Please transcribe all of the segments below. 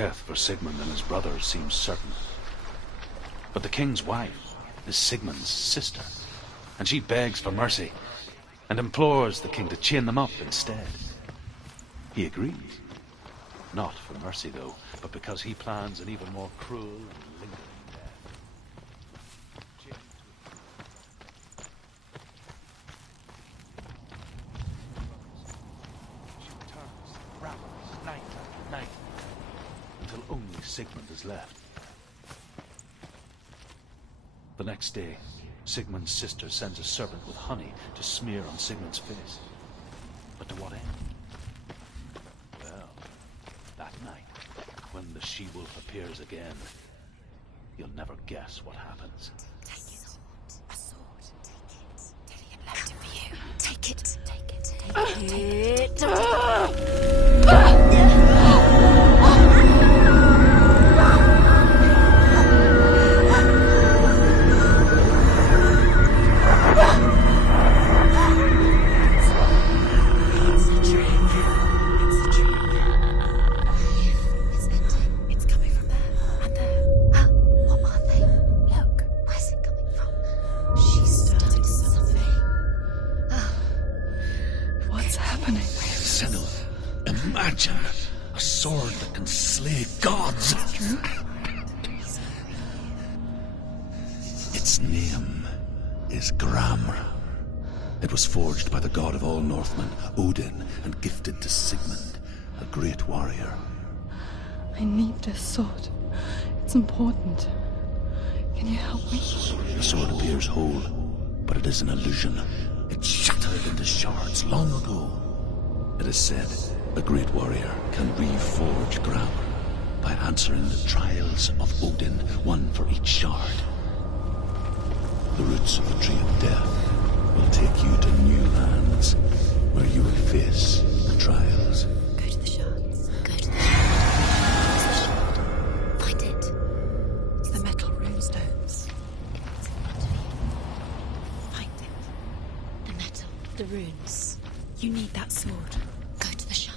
death for Sigmund and his brothers seems certain. But the king's wife is Sigmund's sister, and she begs for mercy and implores the king to chain them up instead. He agrees. Not for mercy, though, but because he plans an even more cruel and lingering death. She returns, rattles, night after night, until only Sigmund is left. The next day, Sigmund's sister sends a servant with honey to smear on Sigmund's face. But to what end? Well, that night, when the she-wolf appears again, you'll never guess what happens. Take it. A sword. Take it. Daddy had left it for you. Take it. Take it. Take it. It was forged by the god of all Northmen, Odin, and gifted to Sigmund, a great warrior. I need this sword. It's important. Can you help me? The sword appears whole, but it is an illusion. It shattered into shards long ago. It is said a great warrior can reforge grammar by answering the trials of Odin, one for each shard. The roots of the Tree of Death will take you to new lands where you will face the trials. Go to the shards. Go to the shards. Where's the shard? Find it. It's the metal runestones. It's in front of you. Find it. The metal. The runes. You need that sword. Go to the shard.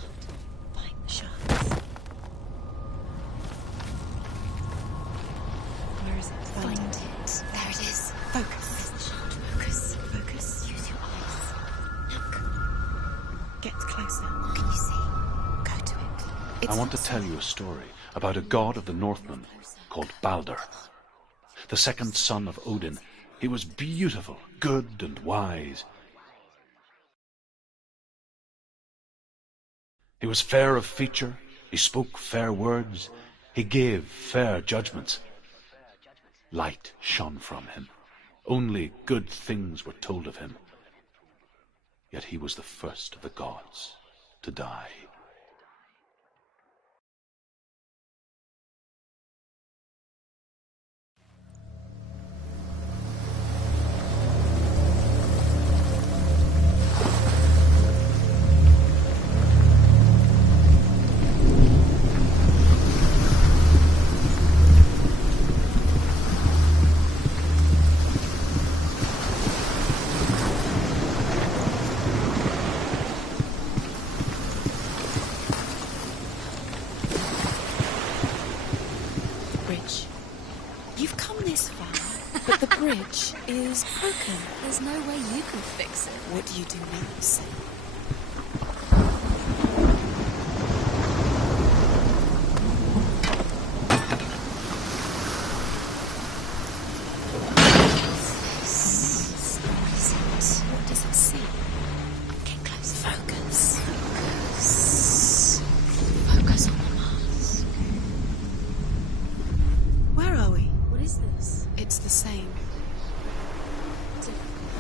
Find the shards. Where is it? Find it. There it is. Focus. Where's the shard? Focus. Focus. Use your eyes. Look. Get closer. What can you see? Go to it. I want to tell you a story about a god of the Northmen called Balder. The second son of Odin. He was beautiful, good, and wise. He was fair of feature, he spoke fair words, he gave fair judgments. Light shone from him. Only good things were told of him. Yet he was the first of the gods to die. You've come this far, but the bridge is broken. There's no way you can fix it. What do you do now, Sen? What does it see? Get close. Focus. Focus. Focus on the Mars. Where are we? What is this? It's the same.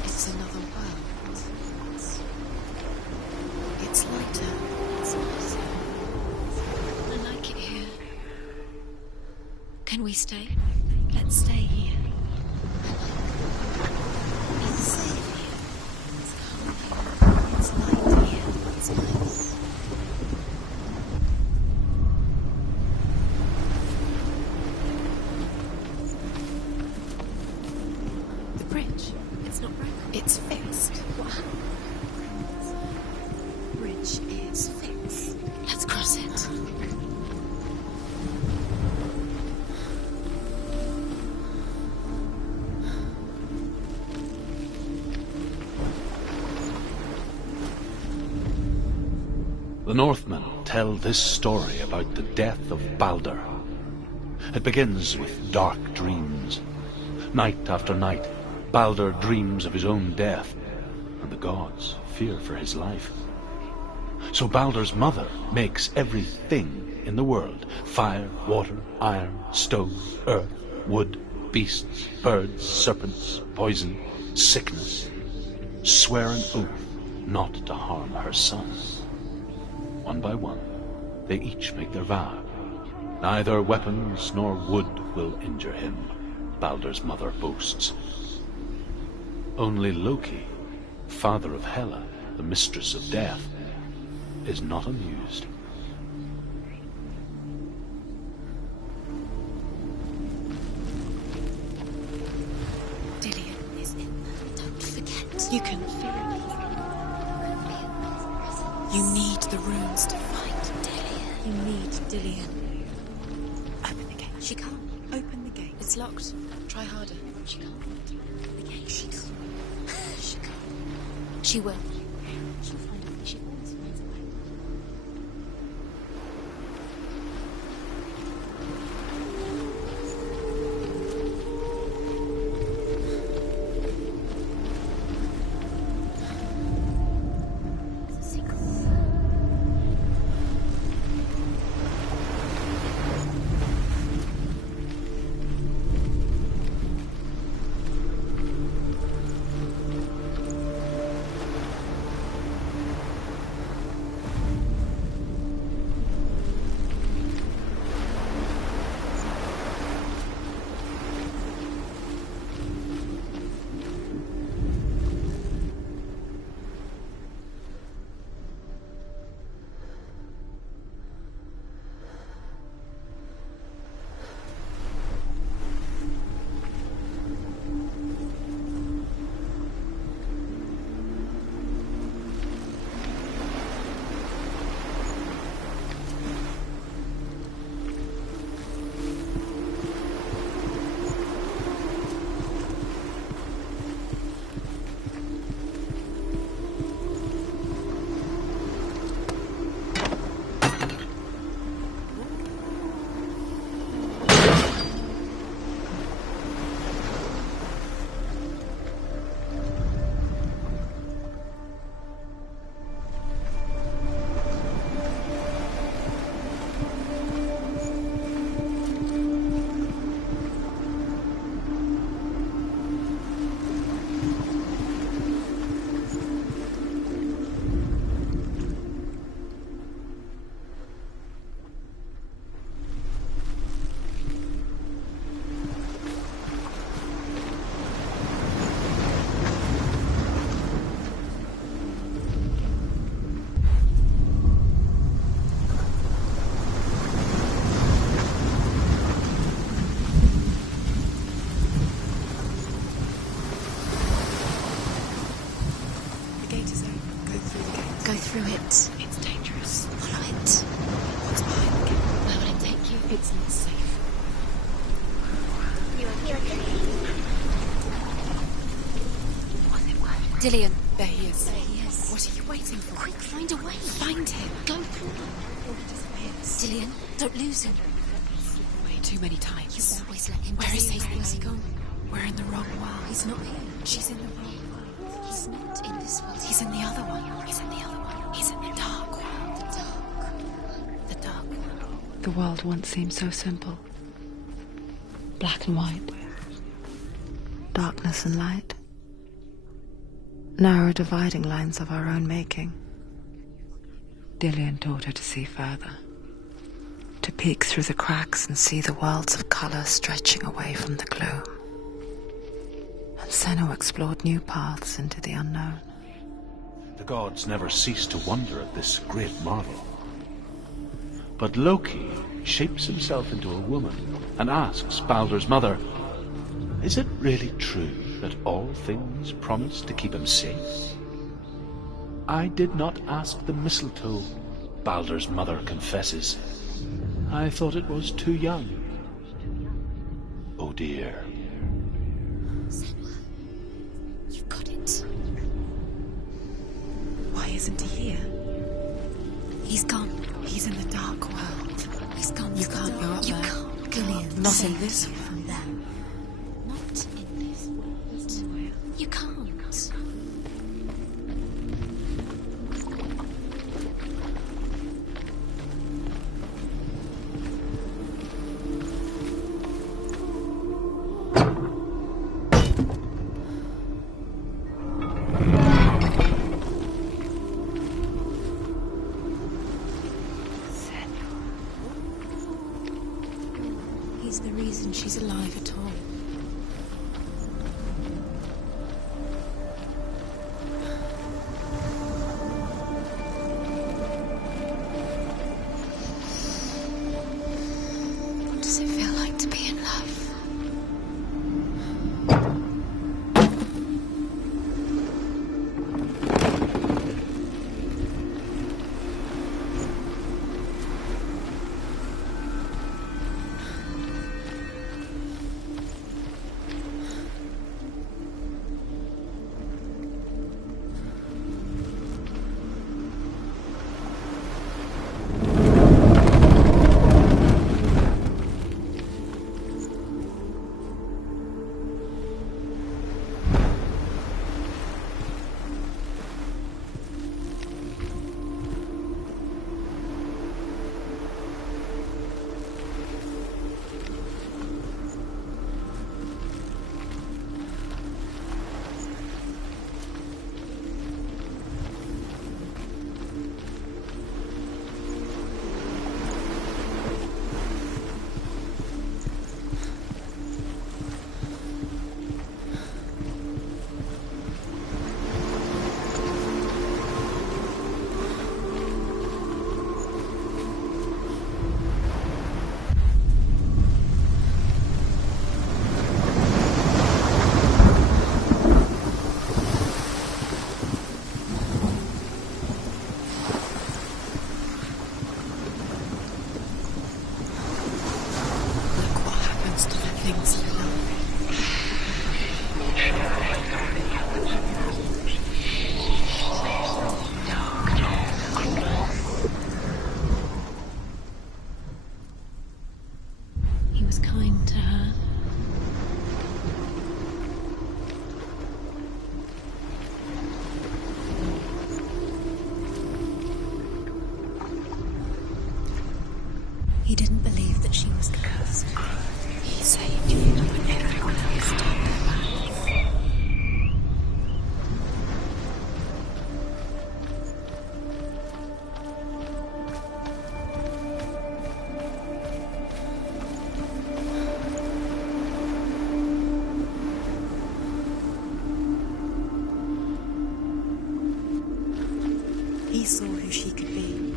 It's another world. It's lighter. I like it here. Can we stay? Let's stay here. It's safe here. It's calm here. It's light here. It's nice. The bridge. It's not broken. It's fixed. What happened? The bridge is fixed. Let's cross it. The Northmen tell this story about the death of Baldur. It begins with dark dreams. Night after night, Baldur dreams of his own death, and the gods fear for his life. So Baldur's mother makes everything in the world: fire, water, iron, stone, earth, wood, beasts, birds, serpents, poison, sickness, swear an oath not to harm her son. One by one, they each make their vow. Neither weapons nor wood will injure him, Baldur's mother boasts. Only Loki, father of Hela, the mistress of death, is not amused. Dillion is in there. Don't forget. You can feel it. You need the runes to find Dillion. You need Dillion. Open the gate. She can't. Open the gate. It's locked. Try harder. She can't. The gate. She can't. She can't. She will. She'll find it. She always finds a way. It's a secret. Go through it. It's dangerous. Follow it. What's behind the gate? Where will it take you? It's not safe. Was it worth? Dillion. There he is. There he is. What are you waiting for? Quick, find a way. Find him. Go through. Before he disappears. Dillion, don't lose him. Way too many times. You always let him. Where is he? Where's he gone? We're in the wrong world. He's not here. She's in the wrong world. He's not in this world. He's in the other one. He's in the other one. He's in the dark world. The dark. The dark world. The world once seemed so simple. Black and white. Darkness and light. Narrow dividing lines of our own making. Dillion taught her to see further. To peek through the cracks and see the worlds of color stretching away from the gloom. And Senua explored new paths into the unknown. The gods never cease to wonder at this great marvel. But Loki shapes himself into a woman and asks Baldur's mother, is it really true that all things promise to keep him safe? I did not ask the mistletoe, Baldur's mother confesses. I thought it was too young. Oh dear. Senua, you've got it. Why isn't he here? He's gone. He's in the dark world. He's gone. You can't go up You there. can't. Gillian, not in this world. From them. Not in this world. You can't. He's the reason she's alive at all. What does it feel like to be in love? Look what happens to the things we love. He was kind to her. He didn't believe that she was cursed. He saved you when everyone else turned their backs. He saw who she could be.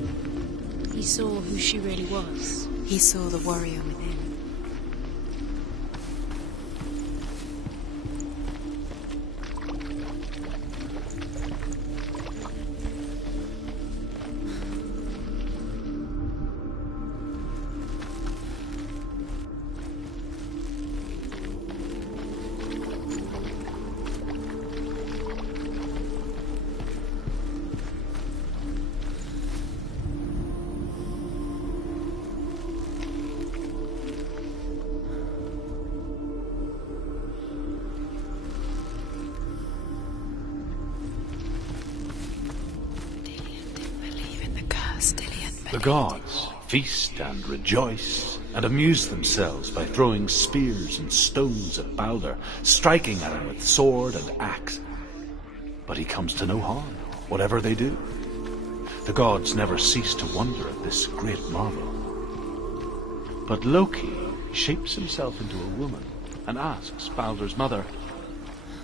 He saw who she really was. He saw the warrior within. The gods feast and rejoice and amuse themselves by throwing spears and stones at Balder, striking at him with sword and axe. But he comes to no harm, whatever they do. The gods never cease to wonder at this great marvel. But Loki shapes himself into a woman and asks Balder's mother,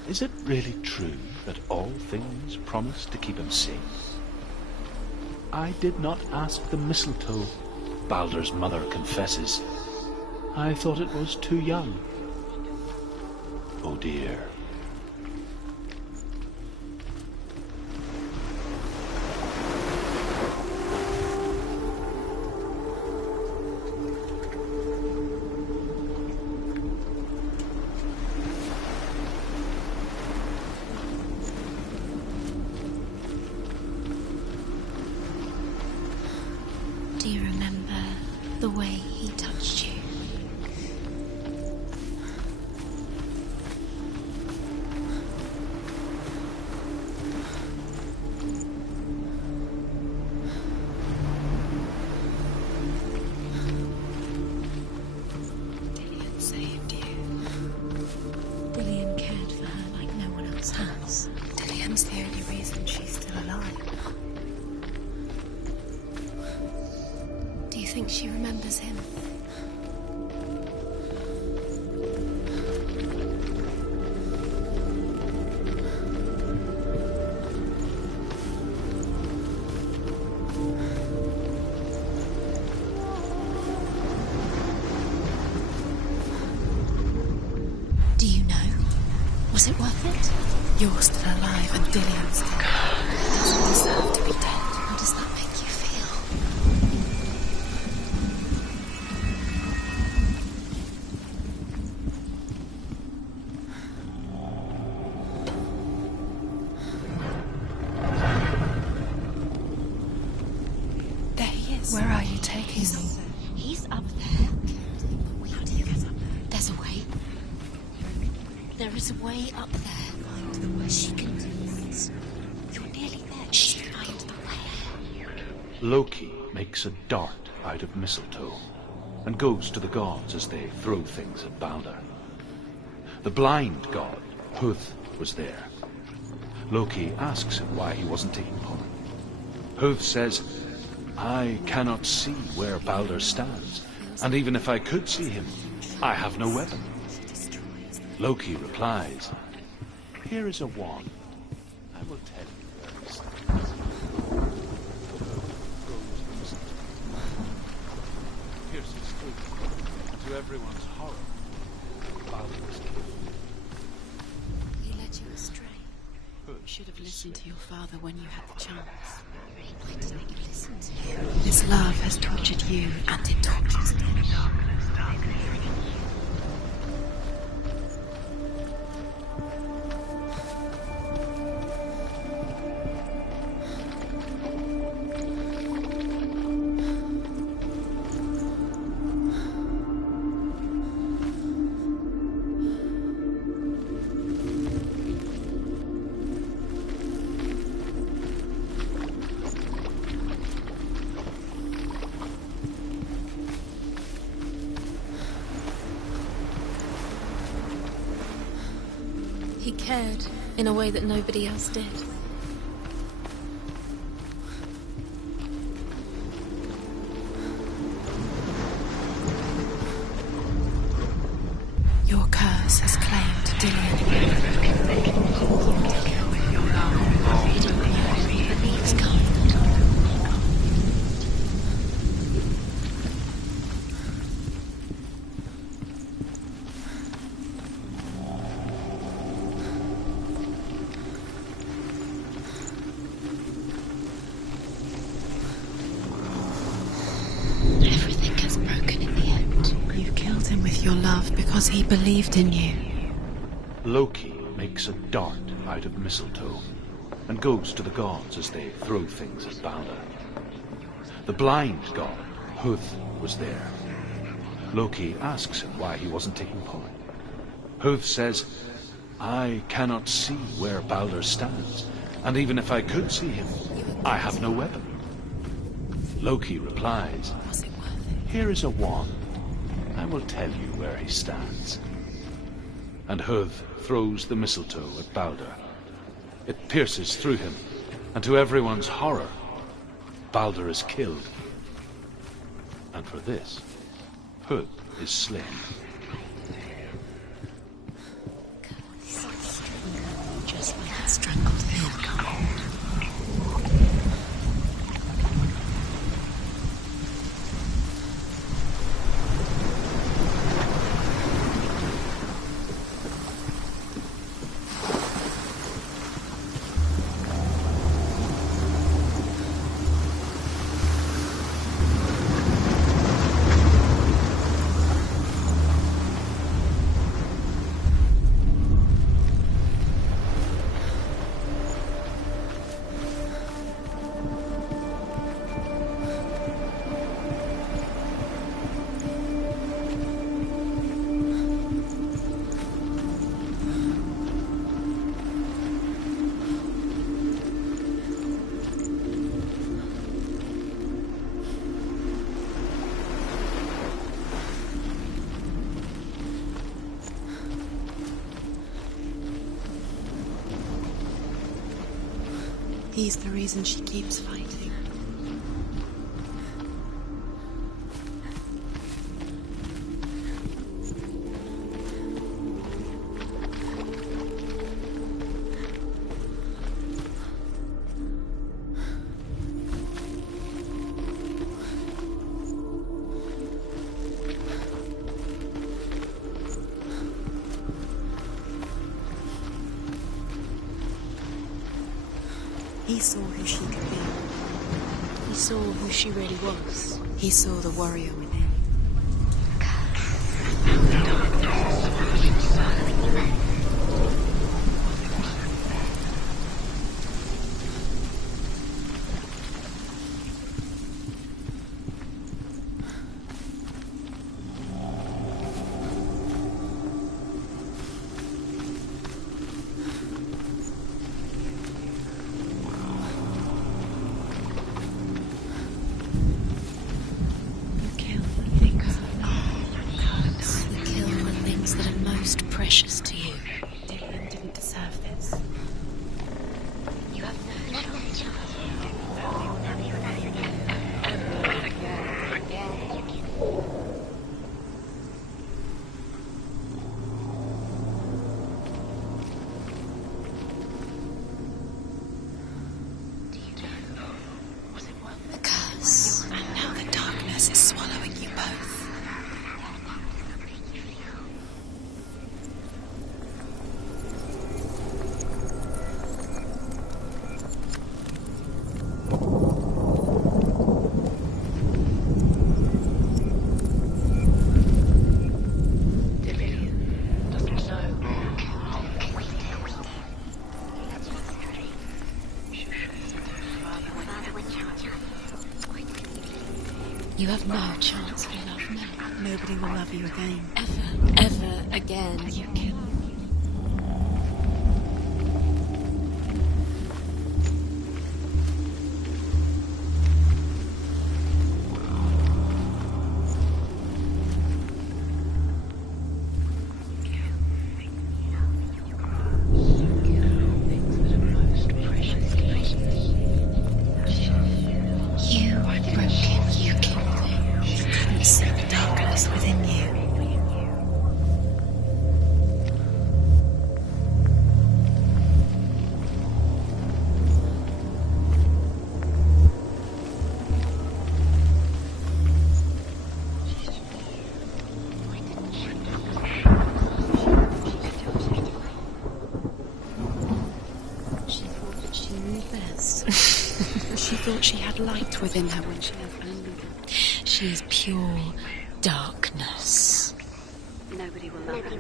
"Is it really true that all things promise to keep him safe?" "I did not ask the mistletoe," Balder's mother confesses. "I thought it was too young." Oh dear. think she remembers him? Do you know? Was it worth it? You're still alive and Dillion's dead. He doesn't deserve to be dead. How does that make you feel? There he is. Where are you taking me? He's up there. How do you get up there? There's a way. There is a way up there. Find the way. She can do this. You're nearly there. She find the way. Loki makes a dart out of mistletoe and goes to the gods as they throw things at Balder. The blind god, Huth, was there. Loki asks him why he wasn't taking part. Huth says, I cannot see where Balder stands, and even if I could see him, I have no weapon. Loki replies, here is a wand. I will tell you where he stands. Pierces through, and to everyone's horror, Balder was killed. He led you astray. You should have listened to your father when you had the chance. Why didn't you listen to him? His love has tortured you, and it tortures him. He cared in a way that nobody else did. Your curse has claimed Dillion. He's gone. Everything gets broken in the end. You killed him with your love because he believed in you. Loki makes a dart out of mistletoe and goes to the gods as they throw things at Balder. The blind god, Huth, was there. Loki asks him why he wasn't taking part. Huth says, I cannot see where Balder stands, and even if I could see him, I have no weapon. Loki replies, Was it worth it? here is a wand. I will tell you where he stands. And Huth throws the mistletoe at Balder. It pierces through him, and to everyone's horror, Balder is killed. And for this, Huth is slain. Just like it strangled him. He's the reason she keeps fighting. saw who she could be. He saw who she really was. He saw the warrior within. Precious to you. Dillian didn't deserve this. You have no choice. The curse. And now the darkness is swallowing you both. You have no chance to love me. Nobody will love you again. Ever again. You kill. See the darkness within you. She thought that she knew best. She thought she had light within her when she abandoned her. She is pure darkness. Nobody will love her.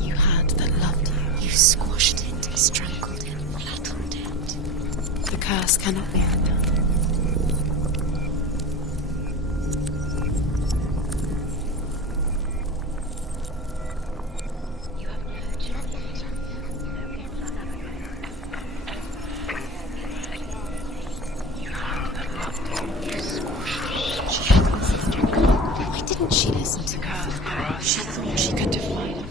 You had that loved you. You squashed it, strangled it, flattened it. The curse cannot be undone. Why didn't she listen to her? She thought she could define it.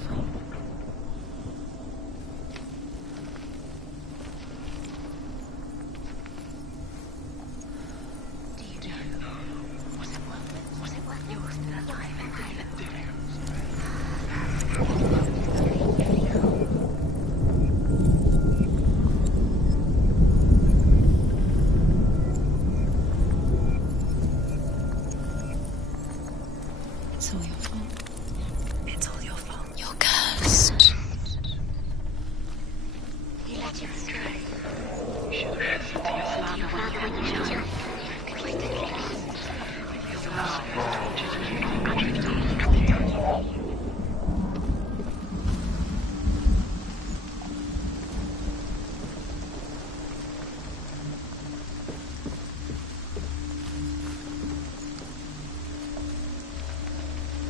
It's all your fault. It's all your fault. You're cursed. You let him stray. You should have listened to your father when you were young. Your love tortured you.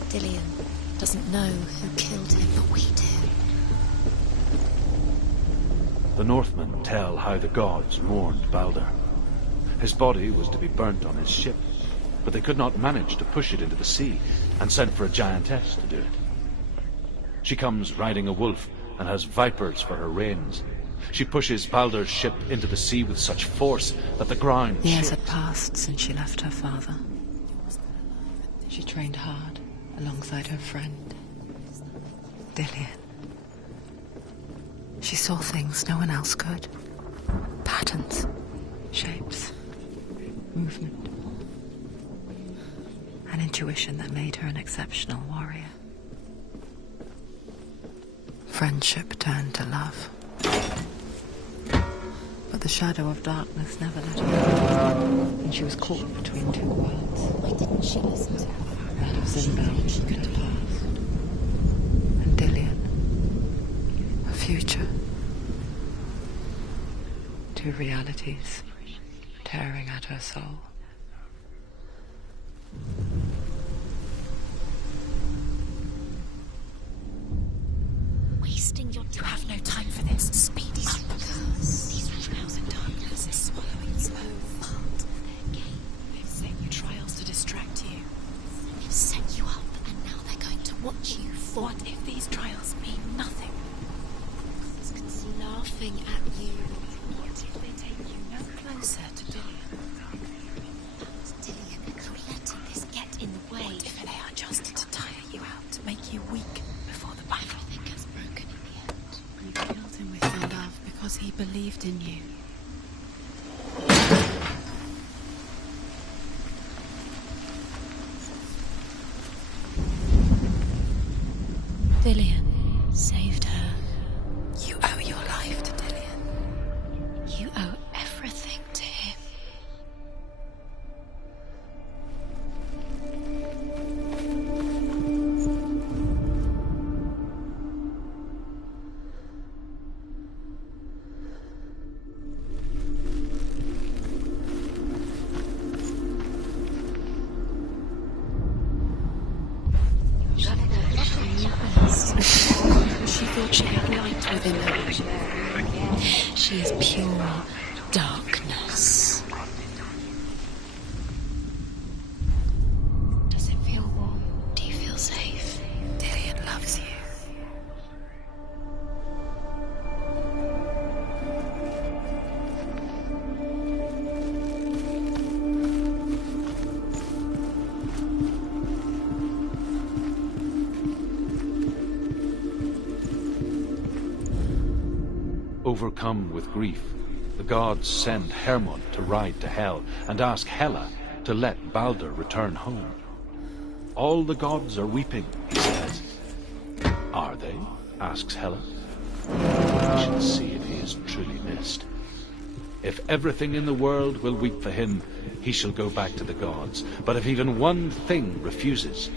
Dillian doesn't know who killed him, but we do. The Northmen tell how the gods mourned Baldur. His body was to be burnt on his ship, but they could not manage to push it into the sea, and sent for a giantess to do it. She comes riding a wolf and has vipers for her reins. She pushes Baldur's ship into the sea with such force that the ground Years shakes. had passed since she left her father. She trained hard alongside her friend, Dillian. She saw things no one else could. Patterns, shapes, movement. An intuition that made her an exceptional warrior. Friendship turned to love. But the shadow of darkness never let her go, and she was caught between two worlds. Why didn't she listen to her? That of Zinbel and the past, and Dillian, a future. Two realities tearing at her soul. Wasting your time. You have no time for this. Speed is up. These trials in darkness are swallowing so part of their game. They've set you trials to distract you. They've set you up, and now they're going to watch you fall. What if these trials mean nothing? It's laughing at you. What if they take you no closer to Dillian? Dillian, you're letting this get in the way. What if they are just to tire you out, to make you weak before the battle? Everything gets broken in the end. You killed him with your love because he believed in you. Dillian saved her. You owe your life to Dillian. You owe everything to him. She thought she had light within her. She is pure darkness. Does it feel warm? Do you feel safe? Dillian loves you. Overcome with grief, the gods send Hermod to ride to Hell and ask Hela to let Balder return home. All the gods are weeping, he says. Are they? Asks Hela. We shall see if he is truly missed. If everything in the world will weep for him, he shall go back to the gods. But if even one thing refuses,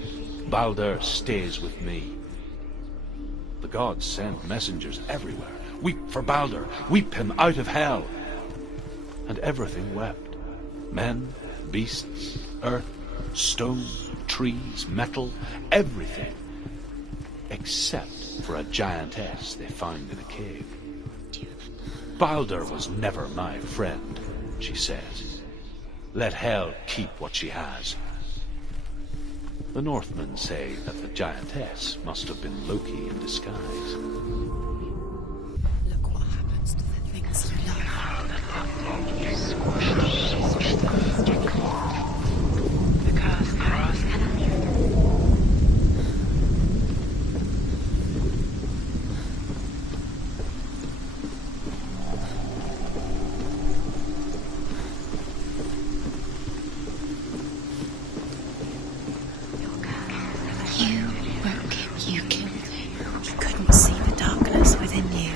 Balder stays with me. The gods send messengers everywhere. Weep for Balder, weep him out of Hell. And everything wept. Men, beasts, earth, stone, trees, metal, everything. Except for a giantess they found in a cave. Balder was never my friend, she says. Let Hell keep what she has. The Northmen say that the giantess must have been Loki in disguise. Look what happens to the things you love. The curse grows. You broke him. You killed him. You couldn't see the darkness within you.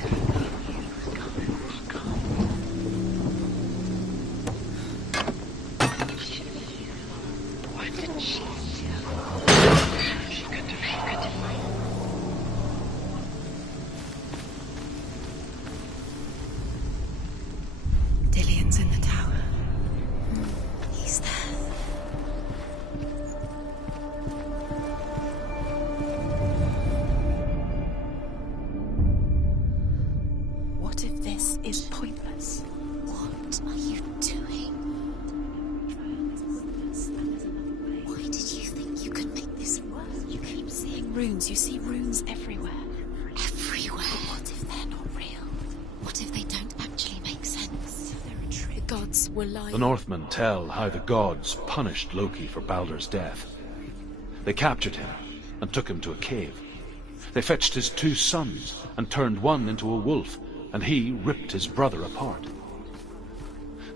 Dillian's in the tower. He's there. What if this is pointless? What are you doing? Why did you think you could make this work? You keep seeing runes. You see runes everywhere. Everywhere. What if they're not real? What if they don't actually make sense? They're a trick. The gods were lying. The Northmen tell how the gods punished Loki for Balder's death. They captured him and took him to a cave. They fetched his 2 sons and turned one into a wolf and he ripped his brother apart.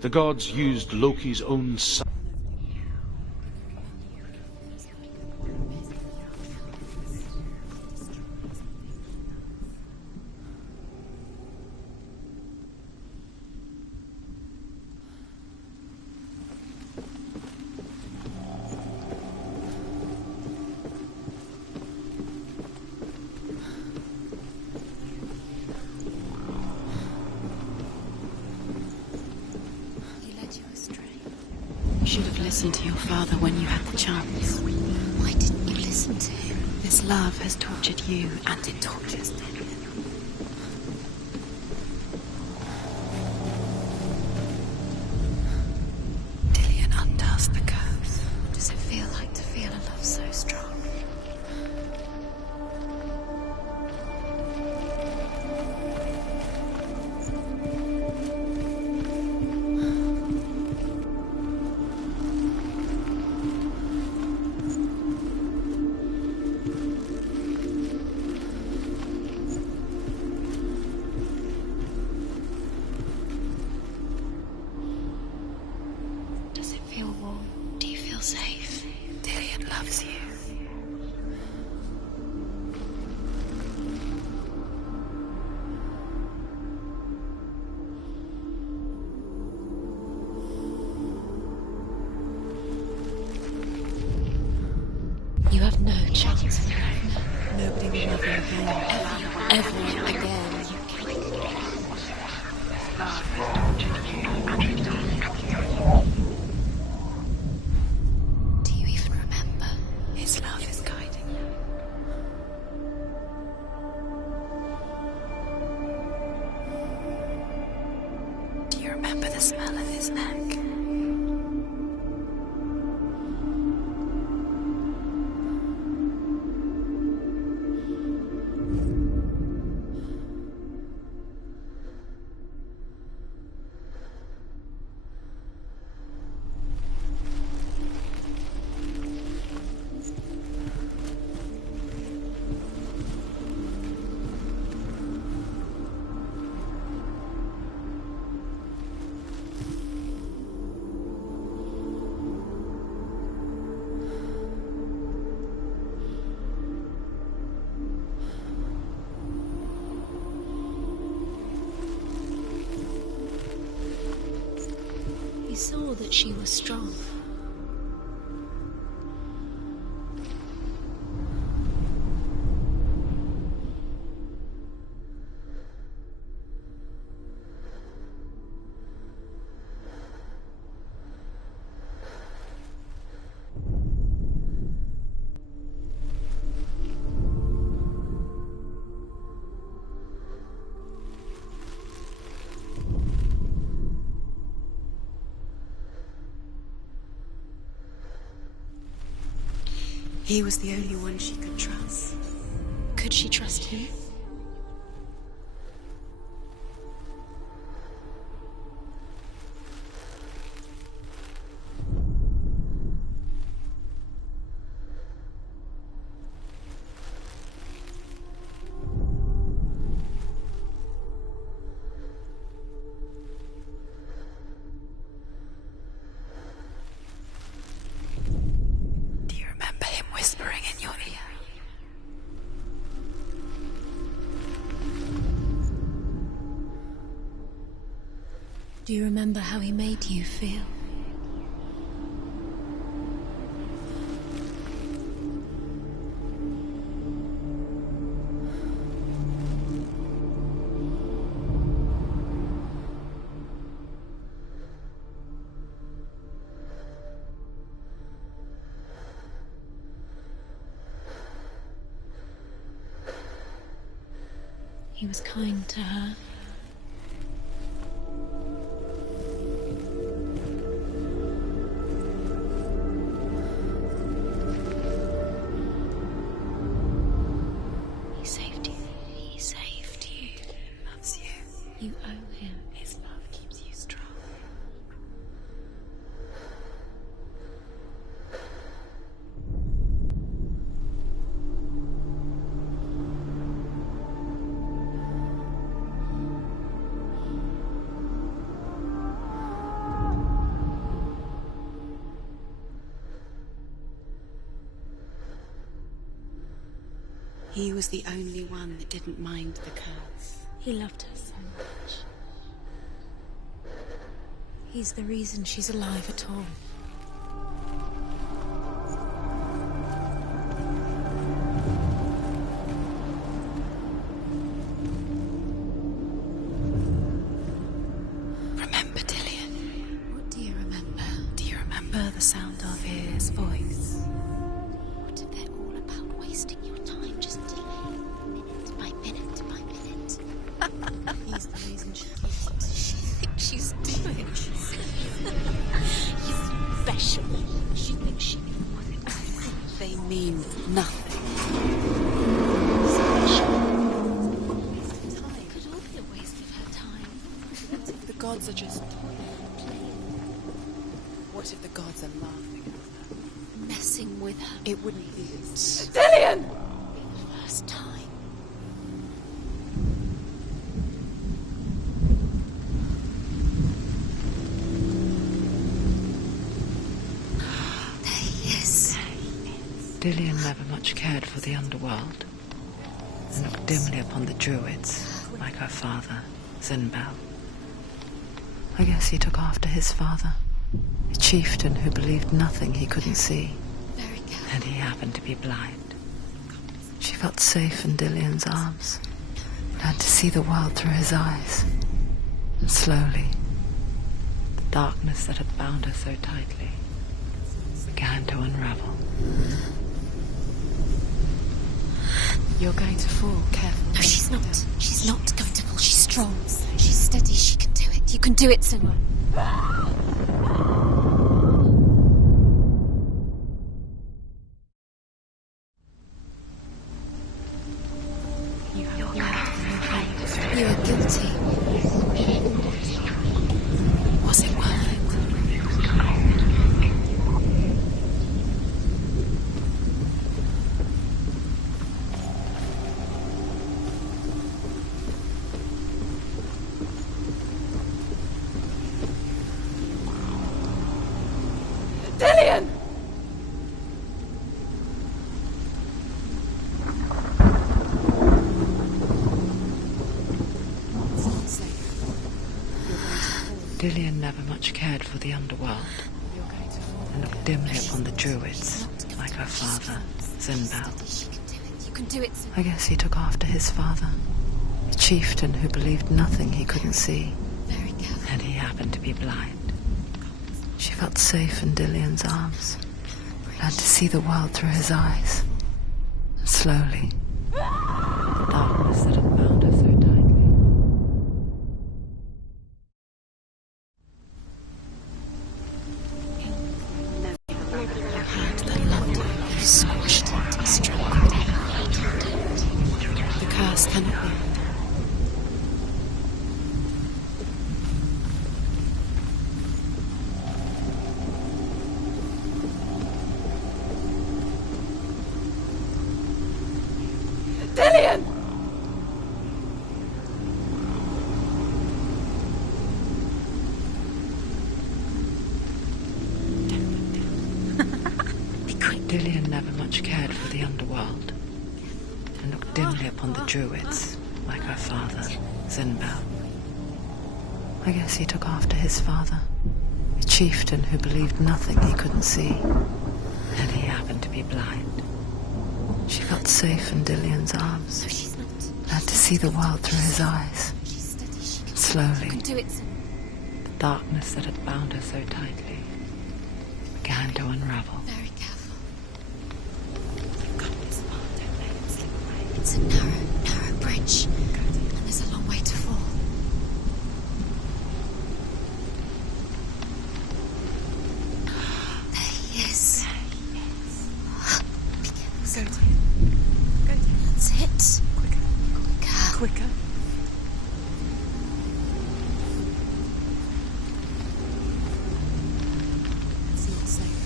The gods used Loki's own son. You should have listened to your father when you had the chance. Why didn't you listen to him? This love has tortured you, and it tortures them. Dillion undoes the curse. What does it feel like to feel a love so strong? Does it feel warm? Do you feel safe? Dillion loves you. You have no chance of love. Nobody will love you again. Ever again. Do you even remember? His love is guiding you. Do you remember the smell of his neck? He saw that she was strong. He was the only one she could trust. Could she trust him? Do you remember him whispering in your ear? Do you remember how he made you feel? He was kind to her. He saved you. He saved you. He loves you. You owe him. His love keeps you strong. He was the only one that didn't mind the curse. He loved her so much. He's the reason she's alive at all. Remember, Dillian? What do you remember? Do you remember the sound of his voice? What if they're all about wasting your time, just delaying minute by minute by minute? He's the reason she keeps it. She thinks she's doing it. You're special. She thinks she can work. They mean nothing. Could all be a waste of her time. What if the gods are just playing? What if the gods are laughing at her? Messing with her. It wouldn't be as... The first time. There he is. Dillian never much cared for the underworld, and looked dimly upon the druids, like her father, Zinbel. I guess he took after his father, a chieftain who believed nothing he couldn't see, Very careful. and he happened to be blind. She felt safe in Dillian's arms, glad to see the world through his eyes. And slowly, the darkness that had bound her so tightly began to unravel. You're going to fall, careful. No, she's not. She's not going to fall. She's strong. She's steady. She can do it. You can do it, Senua. You are guilty. Was it worth it? Dillian! It's not safe. You're going to fall. Dillian never much cared for the underworld, You're going to fall. and looked dimly upon the druids, like her father, Zinbel. She can do it. You can do it, Senua. I guess he took after his father, a chieftain who believed nothing he couldn't see, Very careful. and he happened to be blind. She felt safe in Dillian's arms, glad to see the world through his eyes. And slowly, the darkness that had bound her so tightly. You squashed it, struck. The curse cannot be. Dillian! Be quick. Dillian never much cared for the underworld, and looked dimly upon the druids, like her father, Zinbel. I guess he took after his father, a chieftain who believed nothing he couldn't see, and he happened to be blind. She felt safe in Dillian's arms, No, she's not. glad to see the world through his eyes. She's steady. She can Slowly, You can do it, Senua. the darkness that had bound her so tightly began to unravel. Very careful. It's a narrow bridge. And there's a long way to fall. There he is. Be careful, Go to Senua. him. Go to him. That's it. Quicker. Quicker. Quicker. It's not safe.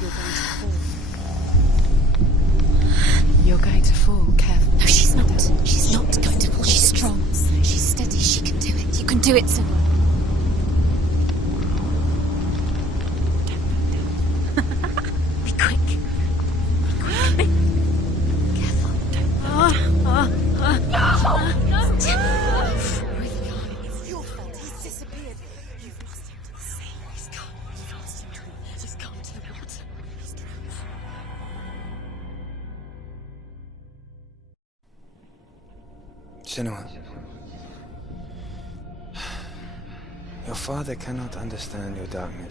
You're going to fall. You're going to fall, careful. No, she's not. She's not going to fall. She's strong. She's steady. She can do it. You can do it, Senua. Be quick. Careful. Senua. Your father cannot understand your darkness.